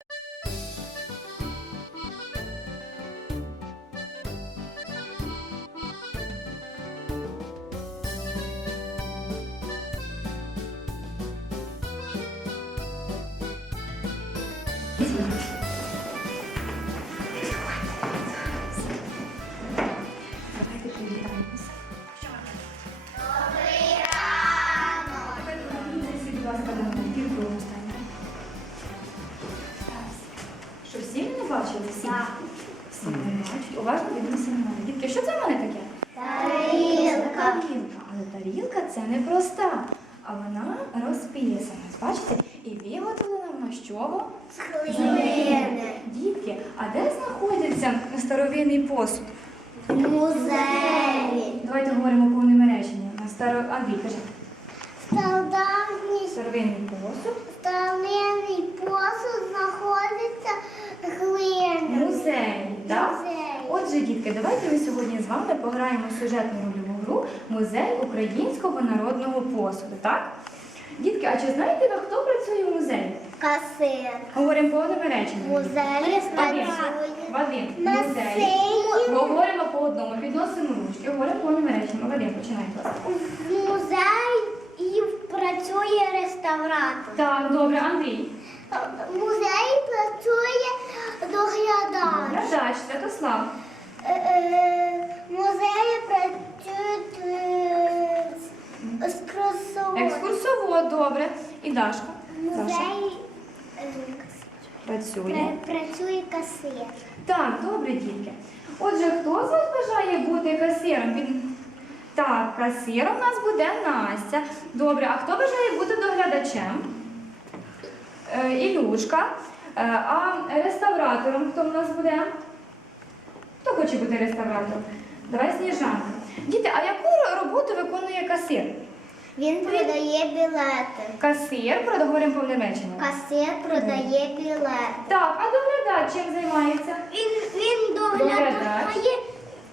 you бачили? Всі? Всі бачать. Уважно дивимося на мене. Дітки, що це в мене таке? Тарілка. Тарілка. Але тарілка це не проста, а вона розписана. Бачите? І виготовлена вона з чого? Дітки, а де знаходиться старовинний посуд? Музеї. Давайте говоримо повними реченнями. На старо... Андрій, кажи. Стародавній Старовинний посуд. старинний посуд знаходиться глина. Музей, так? Музей. Отже, дітки, давайте ми сьогодні з вами пограємо в сюжетну рольову гру Музей українського народного посуду, так? Дітки, а чи знаєте ви, хто працює в музеї? Касир. Говоримо повними реченнями. Музей Вадим. Вадим, музей. Говоримо по одному, підносимо ручки, говоримо повними реченнями. Вадим, починай, будь ласка. В музеї працює реставратор. Так, добре, Андрій. В музеї працює доглядач. Глядач, Святослав. Е, е, музеї працюють е, екскурсоводи. Екскурсовод, добре. І Дашка. Е, Працює. пра- працює касир. Так, добре, дітки. Отже, хто з вас бажає бути касиром? Він- Так, касиром у нас буде Настя. Добре, а хто бажає бути доглядачем? Е, Ілюшка. Е, а реставратором хто в нас буде? Хто хоче бути реставратором? Давай Сніжанка. Діти, а яку роботу виконує касир? Він продає білети. Касир, проговоримо повним реченням. Касир продає білети. Так, а доглядач чим займається? Він, він доглядає,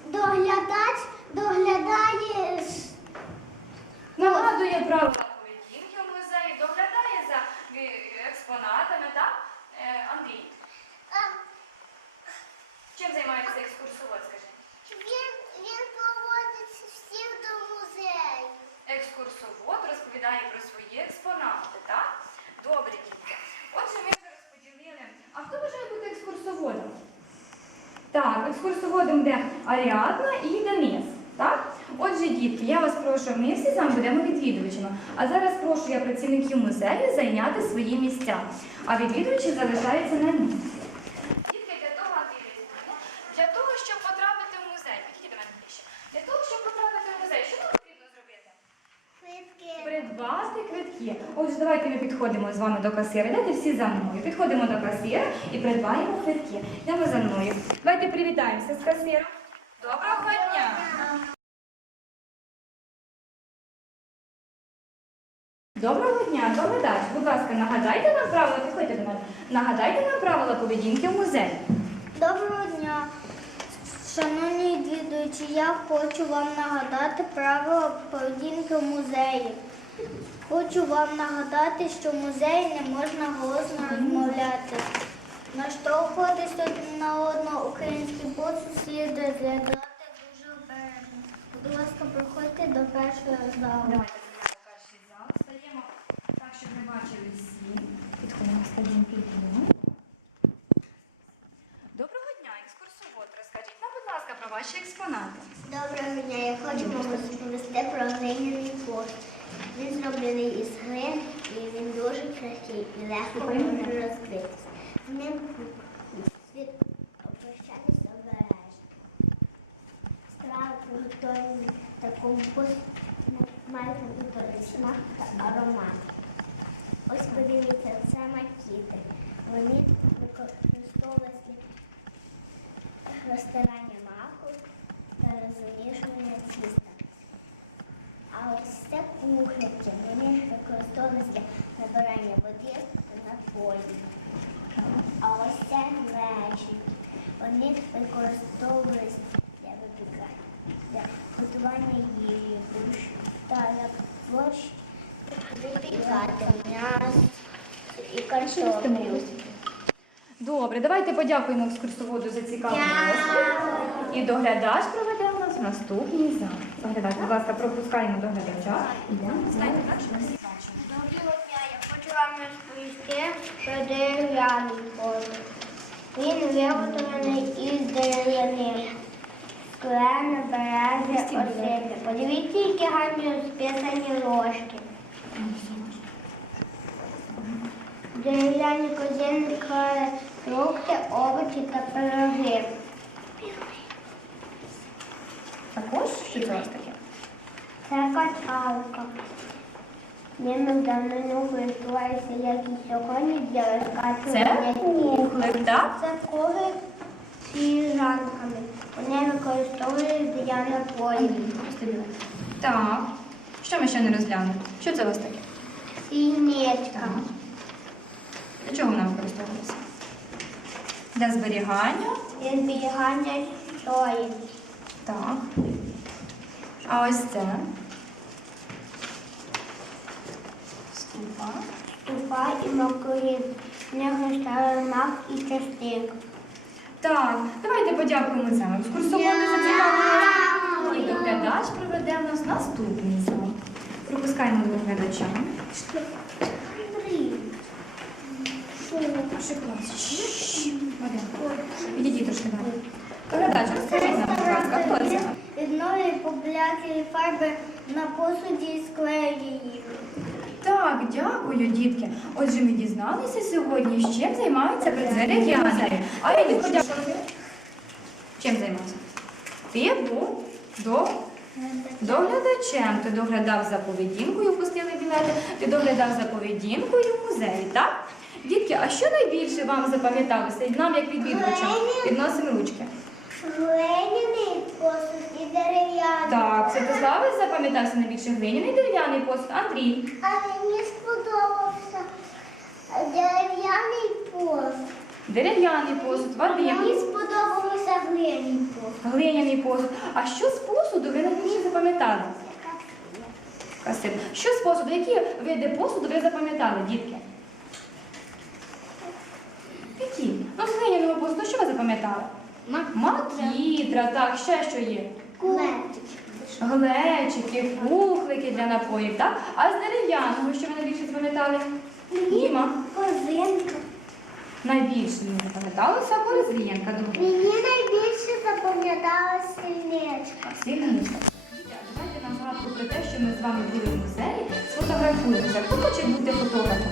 доглядач, доглядає с- Нагадує правила поведінки в музеї, доглядає за е, експонатами, так? Е, Андрій, чим займається екскурсовод, скажи? він, він проводить всіх до музею. Екскурсовод розповідає про свої експонати, так? Добре, дітки. Отже, ми вже розподілили. А хто бажає бути екскурсоводом? Так, екскурсоводом буде Аріадна і Денис. Так? Отже, дітки, я вас прошу, ми всі з вами будемо відвідувачами. А зараз прошу я працівників музею зайняти свої місця. А відвідувачі залишаються на місці. Дітки, для того, Андрій, для того, щоб потрапити в музей, підійди до мене ближче. Для того, щоб потрапити в музей, що нам потрібно зробити? Квитки. Квитки. Отже, давайте ми підходимо з вами до касира. Йдете всі за мною. Підходимо до касира і придбаємо квитки. Йдемо за мною. Давайте привітаємося з касиром. Доброго дня! Доброго дня, доглядач. Будь ласка, нагадайте нам правила, підходьте до мене. Нагадайте нам правила поведінки в музеї. Доброго дня. Шановні відвідувачі, я хочу вам нагадати правила поведінки в музеї. Хочу вам нагадати, що в музеї не можна голосно розмовляти. Наштовхуватись один на одного український посуд слід розглядати дуже обережно. Будь ласка, проходьте до першого залу. Давайте займаємо перший зал. Стаємо так, щоб ми бачили всі. Підходимо, стаємо підходимо. Доброго дня, екскурсовод. Розкажіть нам, будь ласка, про ваші експонати. Доброго дня, я хочу вам розповісти про глиняний посуд. Він зроблений із глин і він дуже красивий і легко може розкритися. З ним слід обращатися обережно. Страви приготовані в такому посуді мають дуже смак та аромат. Ось подивіться, це макіти. Вони використовуються розтирання маку та ось це. Вони використовуються для набирання води та напоїв. А ось це мечі. Вони використовуються для випікання, для готування їжі, борщ та як борщ випікати м'ясо і картоплю. Добре, давайте подякуємо екскурсоводу за цікаву розповідь. І доглядач проведе у нас в наступний зал. Доглядач, будь ласка, пропускаємо доглядача. Доброго дня, я хочу вам розповісти про дерев'яний посуд. Він виготовлений із дерев'яни. Склена, берези, осипи. Подивіться, які гарні розписані ложки. Дерев'яні корзини клали фрукти, овочі та пироги. Також що це у вас таке? Це качалка. Ними давно користувалися, як і сьогодні для розкачування Це кухлик, так? Це коли з фіранками. Вони використовують для напоїв. Так. Що ми ще не розглянули? Що це у вас таке? Сінечка. Для чого вона використовується? Для зберігання. Для зберігання сої. Так. А ось це. Скупа. Ступа і макарін. В нього ставили мак і частик. Так, давайте подякуємо цьому екскурсоводу за цікаву. І доглядач проведе в нас наступний зал. Пропускаємо доглядача. Підійдіть трошки далі. Доглядач, розкажіть нам, будь ласка, хто це? Відновлює популяції фарби на посуді і склеює їх. Так, дякую, дітки. Отже, ми дізналися сьогодні, з чим займаються дерев'яни. А я подякую. Чим займався? Ти був до доглядачем. Ти доглядав за поведінкою, пустили білети, ти доглядав за поведінкою в музеї, так? Дітки, а що найбільше вам запам'яталося? Нам, як відвідувачам, підносимо ручки. Глиняний посуд і дерев'яний. Так, це Святославе запам'ятався найбільше глиняний дерев'яний посуд. Андрій. А мені сподобався дерев'яний посуд. Дерев'яний посуд, Мені сподобався глиняний посуд. Глиняний посуд. А що з посуду ви найбільше запам'ятали? Касир. Що з посуду? Які види посуду ви запам'ятали, дітки? Які? Ну, з глиняного посуду що ви запам'ятали? Макітра, так, ще що є? Глечики, кухлики для напоїв, так? А з дерев'яного, що ви найбільше запам'ятали? Діма. Козинка. Найбільше мені запам'яталося корзинка. Друге. Мені найбільше запам'яталася синичка. Світланичка. Давайте нам згадку про те, що ми з вами були в музеї, сфотографуємося. Хто хоче бути фотографом?